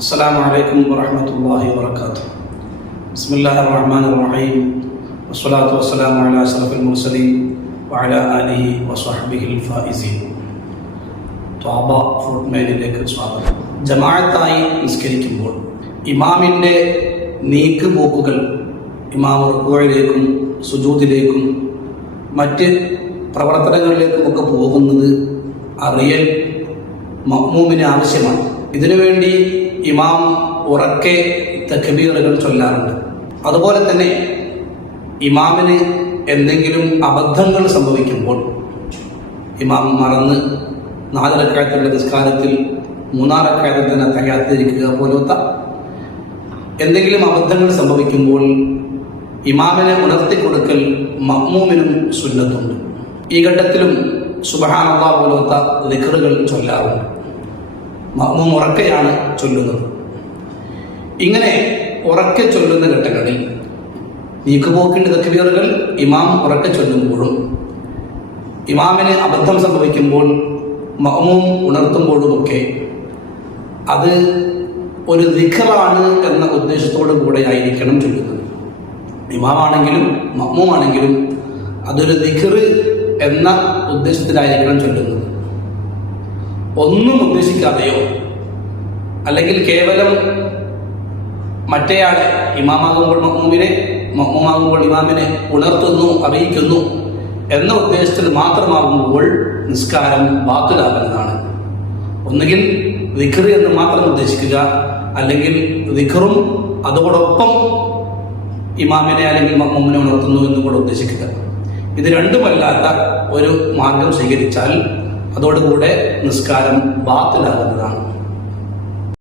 അസ്സലാമു അലൈക്കും വറഹ്മത്തുള്ളാഹി വബറകാതുഹു. ബിസ്മില്ലാഹിർ റഹ്മാനിർ റഹീം. വസ്സലാത്തു വസ്സലാമു അലാ അഷ്റഫിൽ മുർസലീൻ വഅലാ ആലിഹി വസ്വഹ്ബിഹിൽ ഫായിസീൻ. ത്വാബ ഫുഡ് മേലിലേക്ക് സ്വാഗതം. ജമാഅത്തായി നിസ്കരിക്കുമ്പോൾ ഇമാമിൻ്റെ നീക്കുപോക്കുകൾ, ഇമാം റുക്കൂഇലേക്കും സുജൂദിലേക്കും മറ്റ് പ്രവർത്തനങ്ങളിലേക്കുമൊക്കെ പോകുന്നത് അറിയൽ മഅ്മൂമിന് ആവശ്യമാണ്. ഇതിനുവേണ്ടി ഇമാം ഉറക്കെ തക്ബീറുകൾ ചൊല്ലാറുണ്ട്. അതുപോലെ തന്നെ ഇമാമിന് എന്തെങ്കിലും അബദ്ധങ്ങൾ സംഭവിക്കുമ്പോൾ, ഇമാം മറന്ന് 4 റക്അത്തുള്ള നിസ്കാരത്തിൽ 3 റക്അത്തിൽ തന്നെ തഹയ്യാത്തിരിക്കുക പോലത്തെ എന്തെങ്കിലും അബദ്ധങ്ങൾ സംഭവിക്കുമ്പോൾ ഇമാമിനെ ഉണർത്തിക്കൊടുക്കൽ മഅ്മൂമിനും സുന്നത്തുണ്ട്. ഈ ഘട്ടത്തിലും സുബ്ഹാനല്ലാഹ് പോലത്തെ ദിക്റുകൾ ചൊല്ലാറുണ്ട്. മഅ്മൂം ഉറക്കെയാണ് ചൊല്ലുന്നത്. ഇങ്ങനെ ഉറക്കെ ചൊല്ലുന്ന ഘട്ടങ്ങളിൽ നീക്കുപോക്കിൻ്റെ തക്ബീറുകൾ ഇമാം ഉറക്കെ ചൊല്ലുമ്പോഴും ഇമാമിന് അബദ്ധം സംഭവിക്കുമ്പോൾ മഅ്മൂം ഉണർത്തുമ്പോഴുമൊക്കെ അത് ഒരു ദിക്റാണ് എന്ന ഉദ്ദേശത്തോടു കൂടെ ആയിരിക്കണം ചൊല്ലുന്നത്. ഇമാമാണെങ്കിലും മഅ്മൂമാണെങ്കിലും അതൊരു ദിക്ർ എന്ന ഉദ്ദേശത്തിലായിരിക്കണം ചൊല്ലുന്നത്. ഒന്നും ഉദ്ദേശിക്കാതെയോ അല്ലെങ്കിൽ കേവലം മറ്റേയാളെ ഇമാമാകുമ്പോൾ മഅ്മൂമിനെ, മഅ്മൂമാകുമ്പോൾ ഇമാമിനെ ഉണർത്തുന്നു, അറിയിക്കുന്നു എന്ന ഉദ്ദേശത്തിൽ മാത്രമാകുമ്പോൾ നിസ്കാരം ബാത്തിലാകുന്നതാണ്. ഒന്നുകിൽ ദിക്ർ എന്ന് മാത്രം ഉദ്ദേശിക്കുക, അല്ലെങ്കിൽ ദിക്റും അതോടൊപ്പം ഇമാമിനെ അല്ലെങ്കിൽ മഅ്മൂമിനെ ഉണർത്തുന്നു എന്നും കൂടെ ഉദ്ദേശിക്കുക. ഇത് രണ്ടുമല്ലാത്ത ഒരു മാർഗം സ്വീകരിച്ചാൽ അതോടുകൂടെ നിസ്കാരം ബാത്തിലാകുന്നതാണ്.